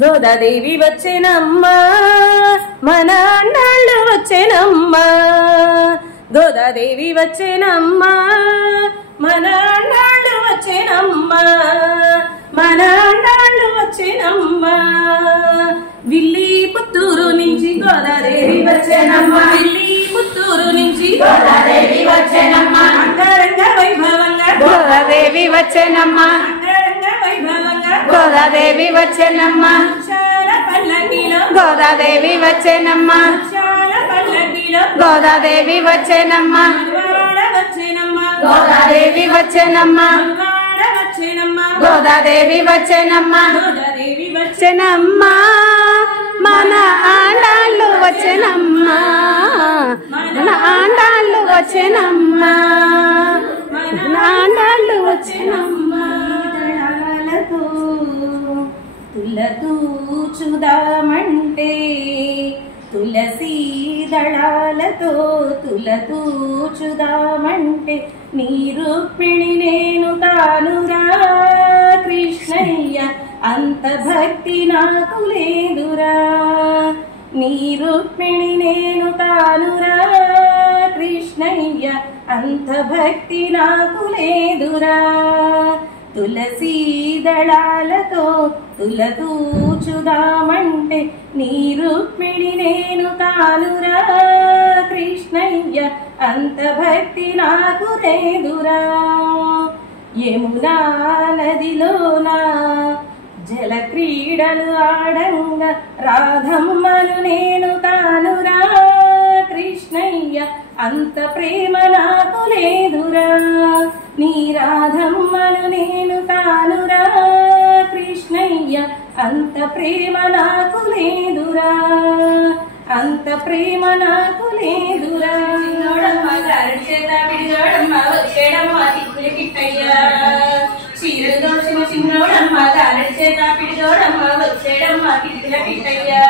గోదాదేవి వచ్చేనమ్మా మన అన్నాళ్ళు వచ్చేనమ్మా గోదాదేవి వచ్చేనమ్మా మన అన్నాళ్ళు వచ్చేనమ్మా మన అన్నాళ్ళు వచ్చేనమ్మా విల్లి పుత్తూరు నుంచి గోదాదేవి వచ్చేనమ్మా విల్లి పుత్తూరు నుంచి గోదాదేవి వచ్చేనమ్మా అంగరంగ వైభవంగా గోదాదేవి వచ్చేనమ్మా అంగరంగ వైభవంగా గోదాదేవి వచ్చేనమ్మా చాలా పల్లకిలో గోదాదేవి వచ్చేనమ్మా చాలా పల్లకిలో గోదాదేవి వచ్చేనమ్మా వాడ వచ్చేనమ్మా గోదాదేవి వచ్చేనమ్మా వాడ వచ్చేనమ్మా గోదాదేవి వచ్చేనమ్మా గోదాదేవి వచ్చేనమ్మా మన ఆండాళ్ళు వచ్చేనమ్మా మన ఆండాళ్ళు వచ్చేనమ్మా మన ఆండాళ్ళు వచ్చేనమ్మా తులతూచుదామంటే తులసీ దళాలతో తులతూచుదామంటే నీ రుక్మిణి నేను తానురా కృష్ణయ్య అంత భక్తి నాకు లేదురా నీ రుక్మిణి నేను తానురా కృష్ణయ్య అంత భక్తి నాకు లేదురా తులసీ దళాలతో తులతూచుదామంటే నీ రుక్మిణి నేను తానురా కృష్ణయ్య అంత భక్తి నాకు లేదురా యమునా నదిలోనా జల క్రీడలు ఆడంగా రాధమ్మను నేను తానురా కృష్ణయ్య అంత ప్రేమ నాకు లేదురా నీ రాధమ్మను నేను తానురా కృష్ణయ్య అంత ప్రేమ నాకు లేదురా అంత ప్రేమ నాకు లేదురా చీరలు దోచిన చిన్నోడమ్మ గారడి చేత పిడిగోడమ్మ వచ్చేడమ్మ కిటికల కిట్టయ్యా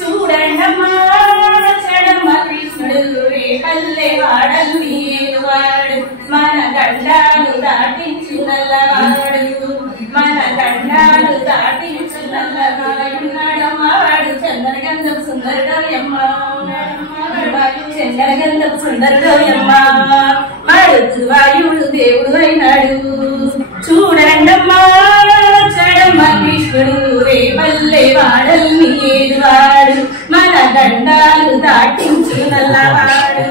చూడండమ్మా వచ్చాడమ్మ కృష్ణుడు రేపల్లె వాడలు వాడు మన గండాలు దాటించు నల్లవాడు మన గండాలు దాటించు నల్లవాడున్నాడమ్మ వాడు చందనగంధం సుందరుడోయమ్మ చందనగంధం సుందరుడోయమ్మ వాడు వాయుడు దేవుడు అయినాడు చూడండమ్మా చడమ్మ కృష్ణుడు రేపల్లె వాడల్ని ఏడువాడు మన గండాలు దాటించు నల్లవాడు